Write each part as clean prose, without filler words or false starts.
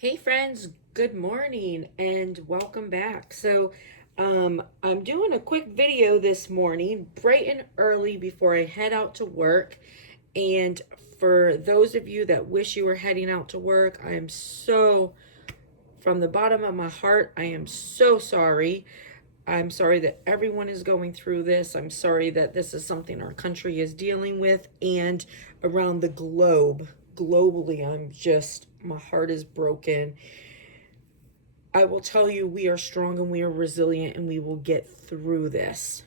Hey friends, good morning and welcome back. I'm doing a quick video this morning, bright and early before I head out to work. And for those of you that wish you were heading out to work, I am so, from the bottom of my heart, I am so sorry. I'm sorry that everyone is going through this. I'm sorry that this is something our country is dealing with and around the globe. Globally, my heart is broken. I will tell you, we are strong and we are resilient and we will get through this.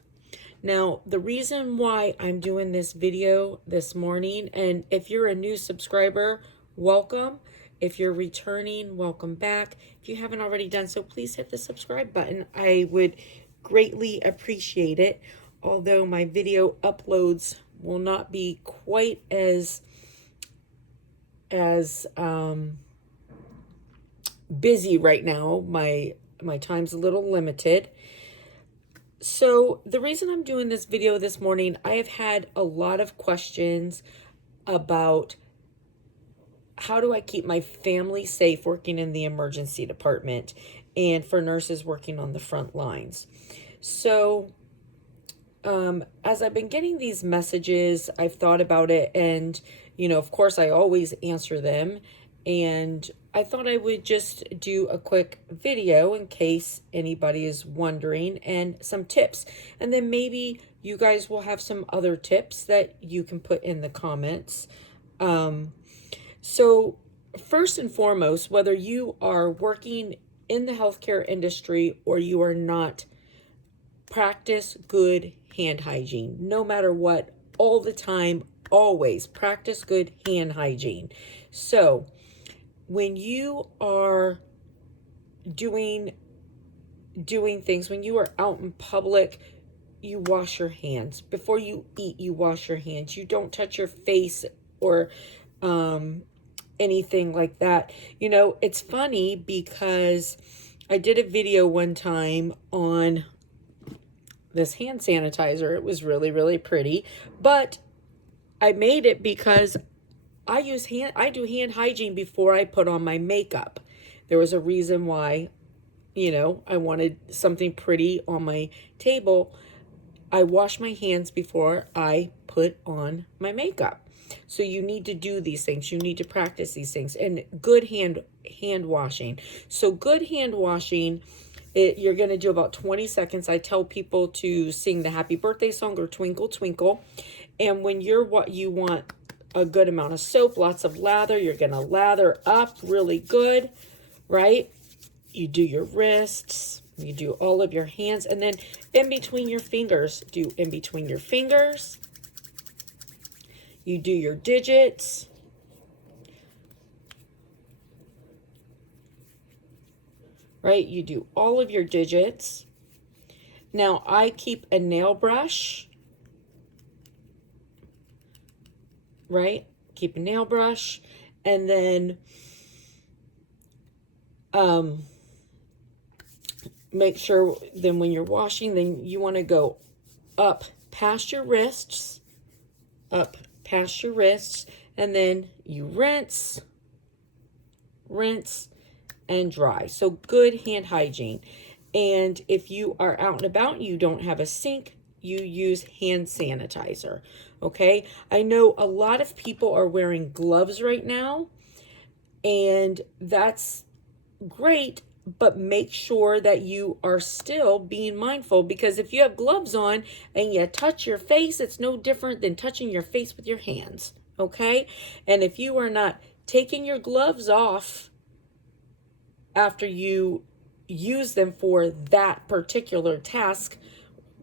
Now, the reason why I'm doing this video this morning, and if you're a new subscriber, welcome. If you're returning, welcome back. If you haven't already done so, please hit the subscribe button. I would greatly appreciate it. Although my video uploads will not be quite as busy right now. My time's a little limited. So the reason I'm doing this video this morning, I have had a lot of questions about how do I keep my family safe working in the emergency department and for nurses working on the front lines. So as I've been getting these messages, I've thought about it, and of course I always answer them, and I thought I would just do a quick video in case anybody is wondering, and some tips. And then maybe you guys will have some other tips that you can put in the comments. So first and foremost, whether you are working in the healthcare industry or you are not, practice good hand hygiene. No matter what, all the time, always practice good hand hygiene. So when you are doing things, when you are out in public, you wash your hands. Before you eat, you wash your hands. You don't touch your face or anything like that. It's funny because I did a video one time on this hand sanitizer. It was really, really pretty, but I made it because I do hand hygiene before I put on my makeup. There was a reason why, I wanted something pretty on my table. I wash my hands before I put on my makeup. So you need to do these things. You need to practice these things. And good hand washing. So good hand washing, you're going to do about 20 seconds. I tell people to sing the happy birthday song or twinkle twinkle. And when you want a good amount of soap, lots of lather, you're going to lather up really good, right? You do your wrists, you do all of your hands, and then in between your fingers, you do your digits. Right? You do all of your digits. Now, I keep a nail brush, right? Keep a nail brush, and then make sure then when you're washing, then you want to go up past your wrists, and then you rinse, and dry. So good hand hygiene. And if you are out and about and you don't have a sink, you use hand sanitizer. Okay, I know a lot of people are wearing gloves right now, and that's great, but make sure that you are still being mindful, because if you have gloves on and you touch your face, it's no different than touching your face with your hands. Okay, and if you are not taking your gloves off after you use them for that particular task,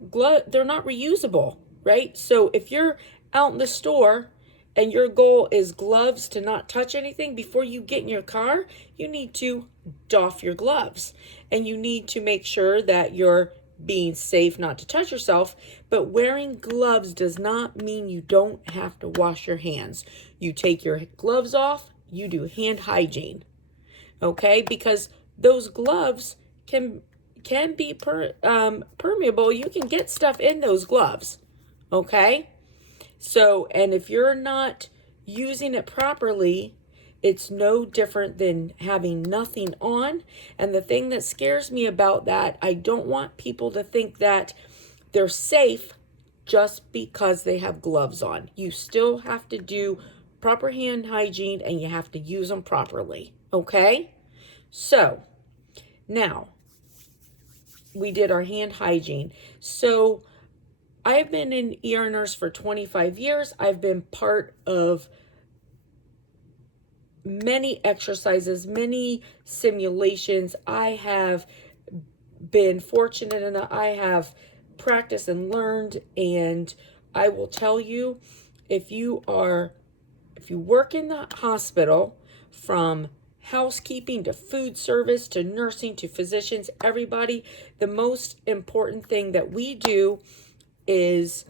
they're not reusable, right? So if you're out in the store and your goal is gloves to not touch anything, before you get in your car, you need to doff your gloves, and you need to make sure that you're being safe not to touch yourself. But wearing gloves does not mean you don't have to wash your hands. You take your gloves off, you do hand hygiene. Okay, because those gloves can be permeable. You can get stuff in those gloves. Okay, so, and if you're not using it properly, It's no different than having nothing on. And the thing that scares me about that, I don't want people to think that they're safe just because they have gloves on. You still have to do proper hand hygiene and you have to use them properly. Okay? So, now we did our hand hygiene. So, I've been an ER nurse for 25 years. I've been part of many exercises, many simulations. I have been fortunate enough, I have practiced and learned, and I will tell you, if you work in the hospital, from housekeeping to food service to nursing to physicians, everybody, the most important thing that we do is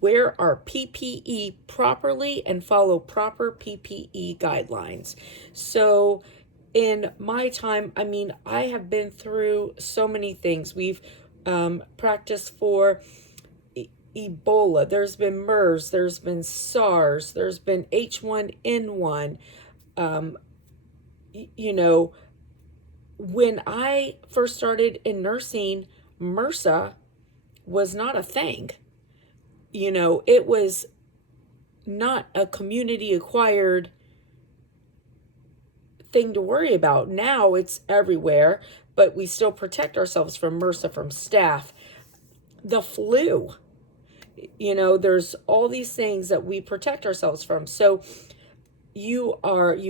wear our PPE properly and follow proper PPE guidelines. So in my time, I mean, I have been through so many things. We've practiced for Ebola, there's been MERS, there's been SARS, there's been H1N1. You know, when I first started in nursing, MRSA was not a thing. You know, it was not a community acquired thing to worry about. Now it's everywhere, but we still protect ourselves from MRSA, from staph. The flu, you know, there's all these things that we protect ourselves from. So you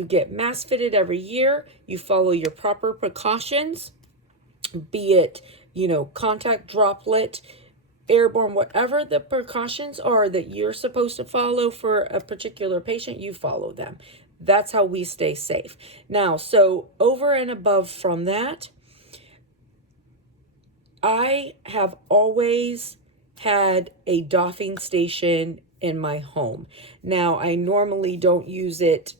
get mask fitted every year. You follow your proper precautions, be it, you know, contact, droplet, airborne, whatever the precautions are that you're supposed to follow for a particular patient, you follow them. That's how we stay safe. Now, so over and above from that, I have always had a doffing station in my home. Now, I normally don't use it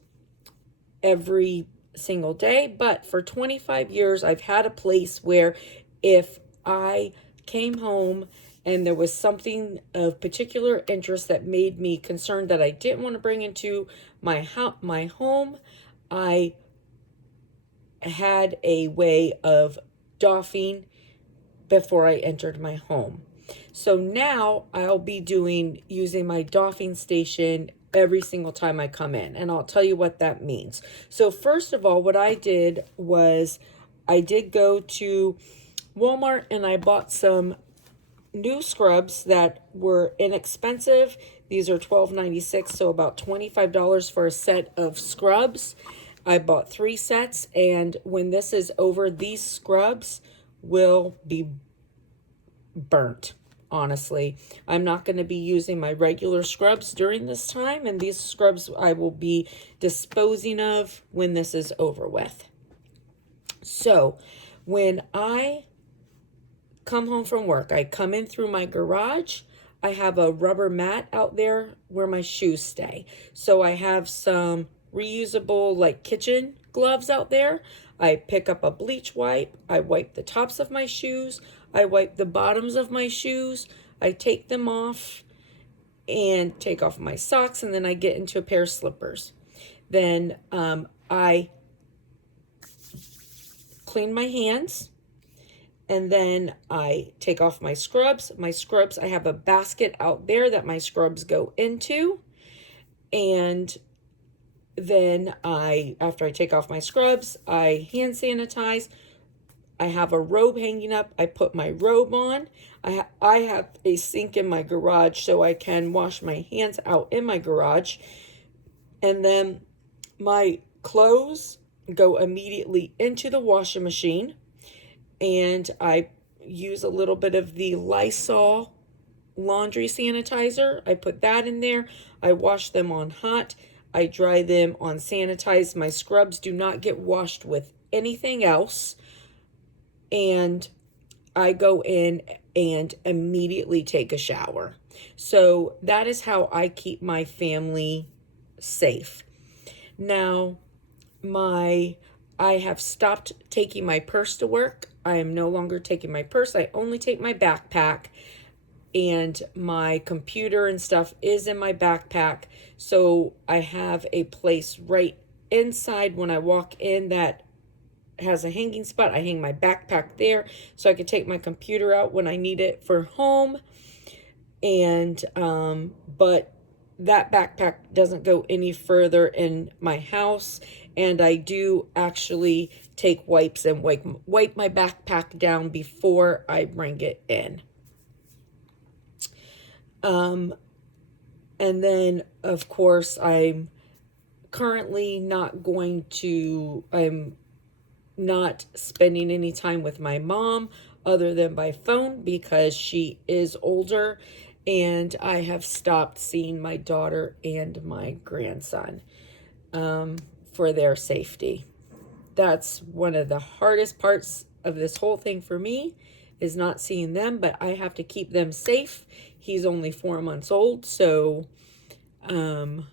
every single day, but for 25 years, I've had a place where if I came home and there was something of particular interest that made me concerned that I didn't want to bring into my home, I had a way of doffing before I entered my home. So now I'll be using my doffing station every single time I come in, and I'll tell you what that means. So first of all, what I did was I did go to Walmart and I bought some new scrubs that were inexpensive. These are $12.96, so about $25 for a set of scrubs. I bought 3 sets, and when this is over, these scrubs will be burnt. Honestly, I'm not going to be using my regular scrubs during this time, and these scrubs I will be disposing of when this is over with. So when I come home from work, I come in through my garage. I have a rubber mat out there where my shoes stay. So I have some reusable like kitchen gloves out there. I pick up a bleach wipe. I wipe the tops of my shoes. I wipe the bottoms of my shoes. I take them off and take off my socks, and then I get into a pair of slippers. Then I clean my hands, and then I take off my scrubs. My scrubs, I have a basket out there that my scrubs go into. And then after I take off my scrubs, I hand sanitize. I have a robe hanging up. I put my robe on. I have a sink in my garage so I can wash my hands out in my garage. And then my clothes go immediately into the washing machine. And I use a little bit of the Lysol laundry sanitizer. I put that in there. I wash them on hot. I dry them on sanitized. My scrubs do not get washed with anything else. And I go in and immediately take a shower. So that is how I keep my family safe. Now, I have stopped taking my purse to work. I am no longer taking my purse. I only take my backpack, and my computer and stuff is in my backpack. So I have a place right inside when I walk in that has a hanging spot. I hang my backpack there so I can take my computer out when I need it for home. And but that backpack doesn't go any further in my house, and I do actually take wipes and wipe my backpack down before I bring it in. And then of course I'm not spending any time with my mom other than by phone because she is older, and I have stopped seeing my daughter and my grandson for their safety. That's one of the hardest parts of this whole thing for me, is not seeing them, but I have to keep them safe. He's only 4 months old, so I'm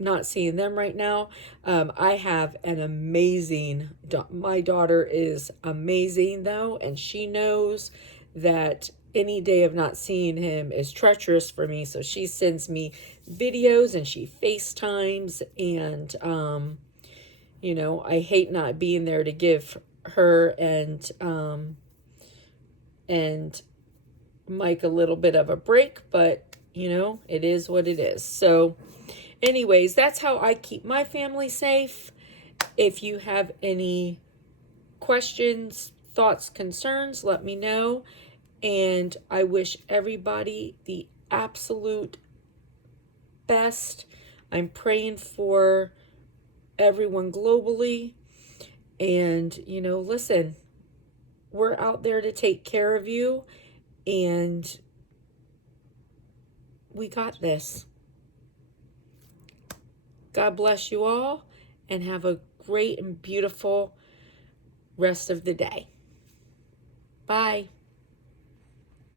not seeing them right now. I have an amazing, my daughter is amazing though, and she knows that any day of not seeing him is treacherous for me, so she sends me videos and she FaceTimes, and you know, I hate not being there to give her and Mike a little bit of a break, but you know, it is what it is. So anyways, that's how I keep my family safe. If you have any questions, thoughts, concerns, let me know. And I wish everybody the absolute best. I'm praying for everyone globally. And, you know, listen, we're out there to take care of you, and we got this. God bless you all, and have a great and beautiful rest of the day. Bye.